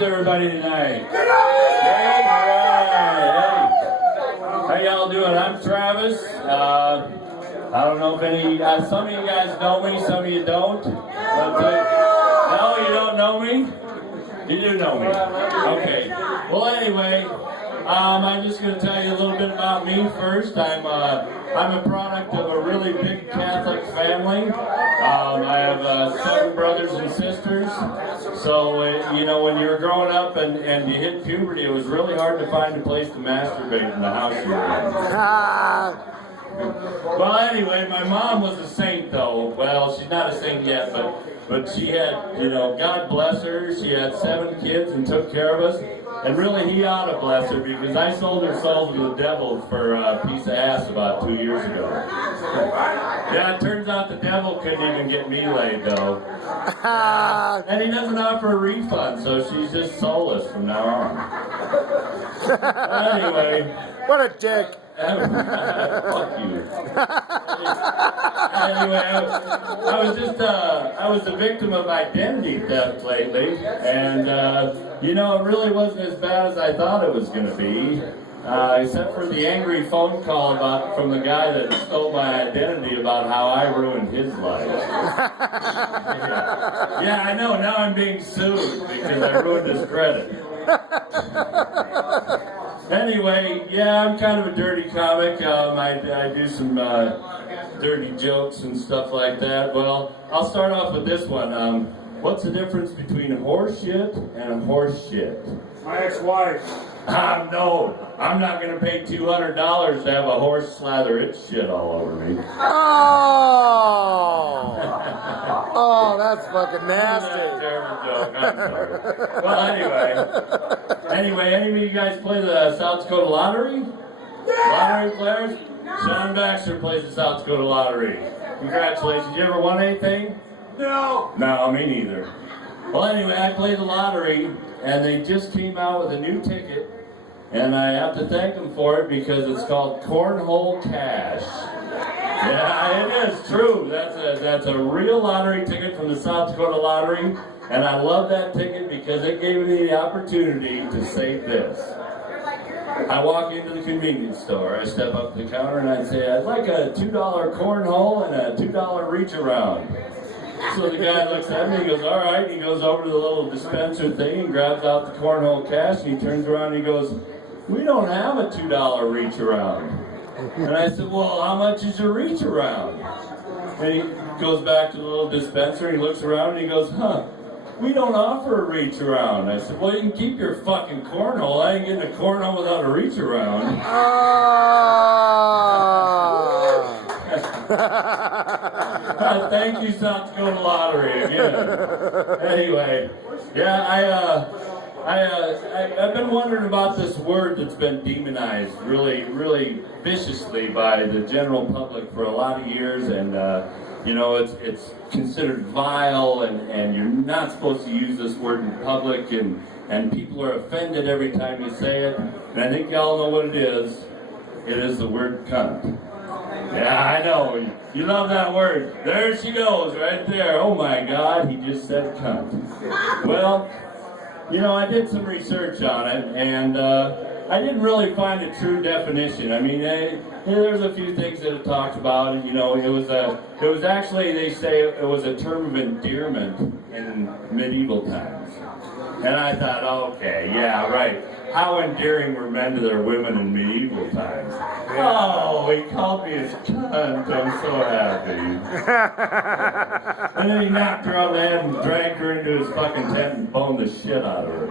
is everybody tonight? Good! All right. Hey. How y'all doing? I'm Travis. I don't know if any, some of you guys know me, some of you don't. No, you don't know me? You do know me. Okay. Well, anyway, I'm just going to tell you a little bit about me first. I'm a product of a really big Catholic family. I have 7 brothers and sisters. So, you know, when you're growing up and you hit puberty, it was really hard to find a place to masturbate in the house you were in. Well, anyway, my mom was a saint, though. Well, she's not a saint yet, but she had, you know, God bless her. She had 7 kids and took care of us. And really, he ought to bless her, because I sold her soul to the devil for a piece of ass about 2 years ago. Yeah, it turns out the devil couldn't even get me laid, though. And he doesn't offer a refund, so she's just soulless from now on. Anyway. What a dick. Fuck you. Anyway, I was a victim of identity theft lately, and you know, it really wasn't as bad as I thought it was going to be, except for the angry phone call from the guy that stole my identity about how I ruined his life. Yeah, I know. Now I'm being sued because I ruined his credit. Anyway, yeah, I'm kind of a dirty comic. I do some dirty jokes and stuff like that. Well, I'll start off with this one. What's the difference between horse shit and a horse shit? My ex-wife. No, I'm not going to pay $200 to have a horse slather its shit all over me. Oh, that's fucking nasty. That's a terrible joke. I'm sorry. Well, anyway, any of you guys play the South Dakota Lottery? Lottery players? Sean Baxter plays the South Dakota Lottery. Congratulations. You ever won anything? No. No, me neither. Well, anyway, I played the lottery, and they just came out with a new ticket, and I have to thank them for it because it's called Cornhole Cash. Yeah, it is true. That's a real lottery ticket from the South Dakota Lottery, and I love that ticket because it gave me the opportunity to say this. I walk into the convenience store, I step up to the counter, and I say, I'd like a $2 cornhole and a $2 reach around. So the guy looks at me, he goes, all right. He goes over to the little dispenser thing and grabs out the cornhole cash, and he turns around and he goes, we don't have a $2 reach around. And I said, well, how much is your reach around? And he goes back to the little dispenser, and he looks around and he goes, we don't offer a reach around. I said, well, you can keep your fucking cornhole. I ain't getting a cornhole without a reach around. Thank you, South Dakota Lottery, again. Anyway, yeah, I've been wondering about this word that's been demonized really, really viciously by the general public for a lot of years, and you know, it's considered vile, and you're not supposed to use this word in public, and people are offended every time you say it, and I think y'all know what it is. It is the word cunt. Yeah, I know. You love that word. There she goes, right there. Oh my God, he just said cunt. Well, you know, I did some research on it, and I didn't really find a true definition. I mean, there's a few things that it talks about. You know, it was actually, they say it was a term of endearment in medieval times. And I thought, okay, yeah, right. How endearing were men to their women in medieval times. Oh, he called me his cunt. I'm so happy. And then he knocked her on the head and dragged her into his fucking tent and boned the shit out of her.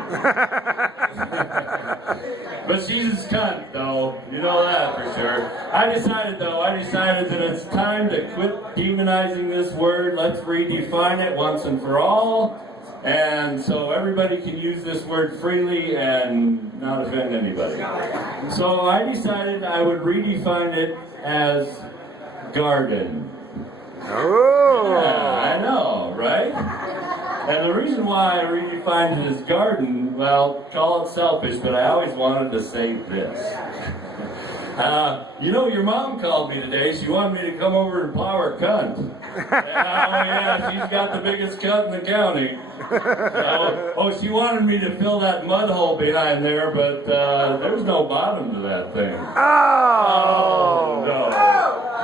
But she's his cunt, though. You know that for sure. I decided that it's time to quit demonizing this word. Let's redefine it once and for all. And so everybody can use this word freely and not offend anybody. So I decided I would redefine it as garden. Oh! Yeah, I know, right? And the reason why I redefined it as garden, well, call it selfish, but I always wanted to say this. You know, your mom called me today. She wanted me to come over and plow her cunt. Yeah, she's got the biggest cunt in the county. She wanted me to fill that mud hole behind there, but there's no bottom to that thing. Oh! No.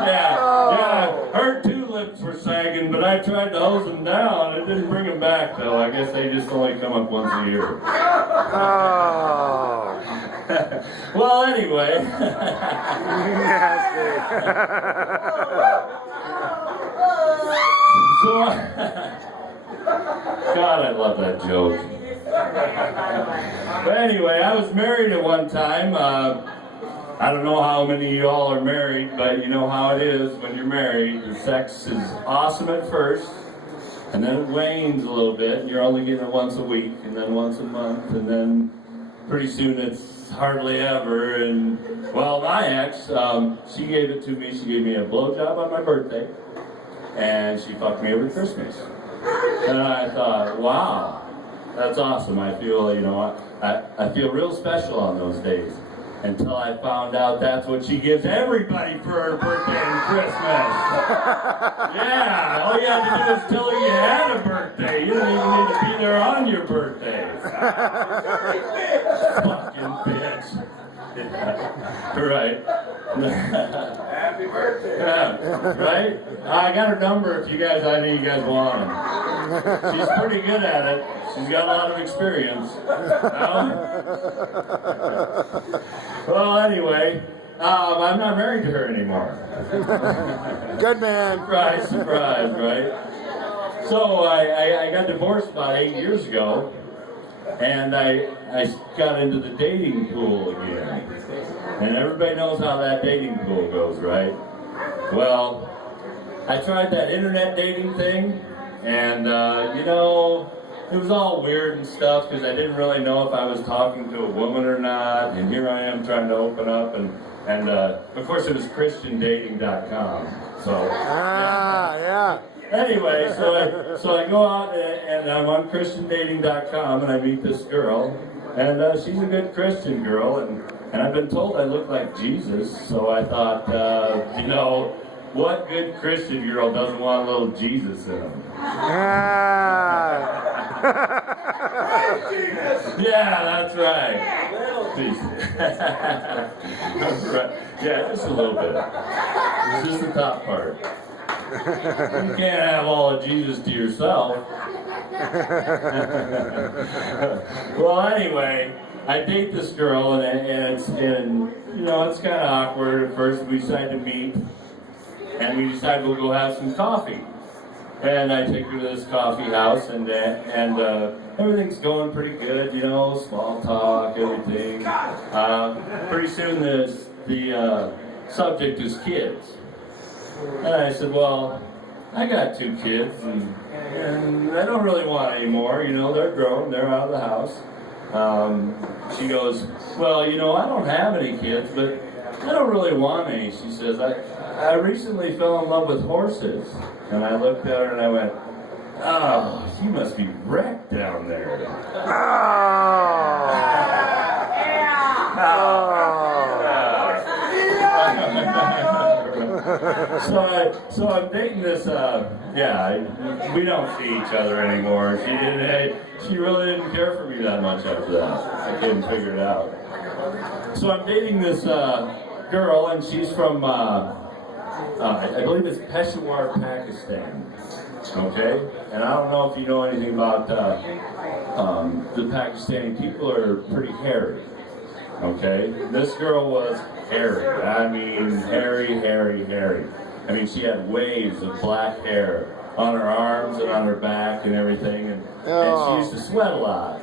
Yeah, her two lips were sagging, but I tried to hose them down. It didn't bring them back, though. I guess they just only come up once a year. Oh! Well, anyway. Nasty. So, God, I love that joke. But anyway, I was married at one time. I don't know how many of y'all are married, but you know how it is when you're married. The sex is awesome at first, and then it wanes a little bit, and you're only getting it once a week, and then once a month, and then pretty soon it's hardly ever. And, well, my ex, she gave it to me. She gave me a blowjob on my birthday, and she fucked me over Christmas. And I thought, wow, that's awesome. I feel, I feel real special on those days. Until I found out that's what she gives everybody for her birthday and Christmas. Yeah, all you had to do is tell her you had a birthday. You don't even need to be there on your birthday. Fucking bitch. Yeah. Right. Happy birthday. Yeah, right? I got her number if you guys, I know you guys want them. She's pretty good at it. She's got a lot of experience. Well, anyway, I'm not married to her anymore. Good man. Surprise, surprise, right? So I got divorced about 8 years ago, and I got into the dating pool again. And everybody knows how that dating pool goes, right? Well, I tried that internet dating thing, and it was all weird and stuff because I didn't really know if I was talking to a woman or not. And here I am trying to open up, and of course it was ChristianDating.com. So yeah. Anyway, so I go out and I'm on ChristianDating.com and I meet this girl, and she's a good Christian girl, and I've been told I look like Jesus. So I thought, what good Christian girl doesn't want a little Jesus in them? Yeah, that's right. That's right. Yeah, just a little bit. Just the top part. You can't have all of Jesus to yourself. Well, anyway, I date this girl, and it's kind of awkward at first. We decide to meet, and we decide we'll go have some coffee. And I take her to this coffee house, and everything's going pretty good, small talk, everything. Pretty soon the subject is kids. And I said, well, I got 2 kids, and I don't really want any more, they're grown, they're out of the house. She goes, well, I don't have any kids, but I don't really want any. She says, I recently fell in love with horses. And I looked at her and I went, oh, she must be wrecked down there. So I'm dating this, we don't see each other anymore. She really didn't care for me that much after that. I couldn't figure it out. So I'm dating this girl, and she's from, I believe it's Peshawar, Pakistan. Okay? And I don't know if you know anything about the Pakistani people are pretty hairy. Okay? This girl was hairy. I mean, hairy. I mean, she had waves of black hair on her arms and on her back and everything. And she used to sweat a lot.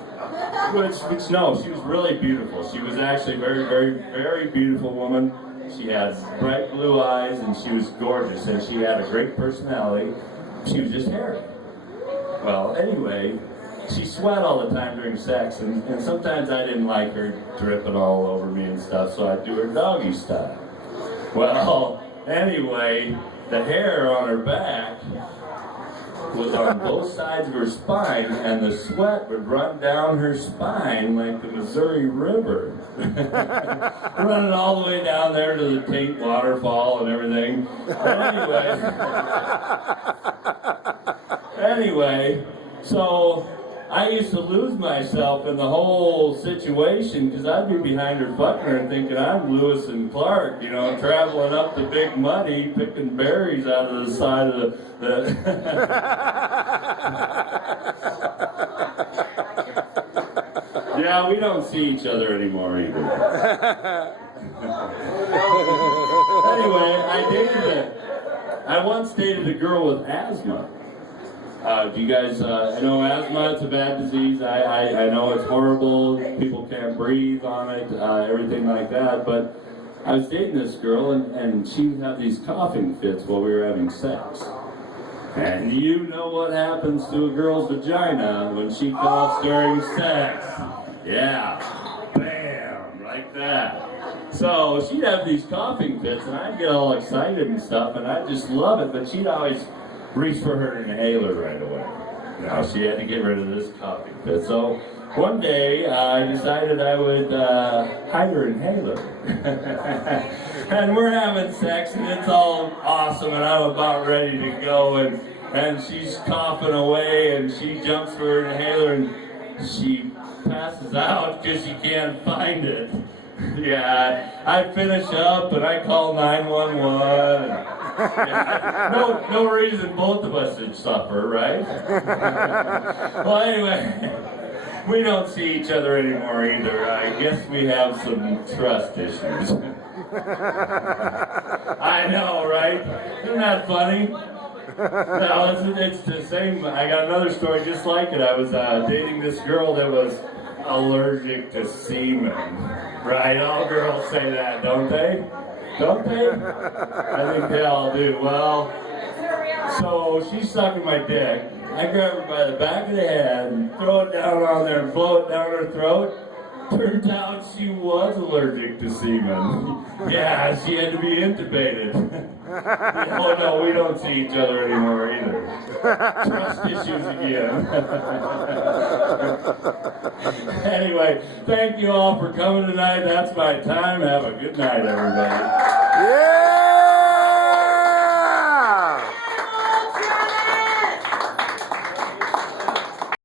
Which no, she was really beautiful. She was actually a very, very, very beautiful woman. She had bright blue eyes, and she was gorgeous, and she had a great personality. She was just hairy. Well, anyway, she sweat all the time during sex, and sometimes I didn't like her dripping all over me and stuff, so I'd do her doggy style. Well, anyway, the hair on her back was on both sides of her spine, and the sweat would run down her spine like the Missouri River. Running all the way down there to the Tate waterfall and everything. But anyway, so I used to lose myself in the whole situation because I'd be behind her fucking her and thinking I'm Lewis and Clark, you know, traveling up the big muddy, picking berries out of the side of the Yeah, we don't see each other anymore either. Anyway, I once dated a girl with asthma. Do you guys, I know asthma, it's a bad disease. I know it's horrible. People can't breathe on it, everything like that. But I was dating this girl, and she would have these coughing fits while we were having sex. And you know what happens to a girl's vagina when she coughs during sex. Yeah, bam, like that. So she'd have these coughing fits, and I'd get all excited and stuff, and I'd just love it, but she'd always reach for her inhaler right away. Now she had to get rid of this coughing fit. So one day I decided I would hide her inhaler. And we're having sex, and it's all awesome, and I'm about ready to go, and she's coughing away, and she jumps for her inhaler, and she passes out because she can't find it. Yeah, I finish up and I call 911. No reason both of us should suffer, right? Well, anyway, we don't see each other anymore either. I guess we have some trust issues. I know, right? Isn't that funny? No, it's the same. I got another story just like it. I was dating this girl that was allergic to semen. Right? All girls say that, don't they? Don't they? I think they all do. Well, so she's sucking my dick. I grab her by the back of the head and throw it down on there and blow it down her throat. Turns out she was allergic to semen. Yeah, she had to be intubated. Oh no, we don't see each other anymore either. Trust issues again. Anyway, thank you all for coming tonight. That's my time. Have a good night, everybody. Yeah!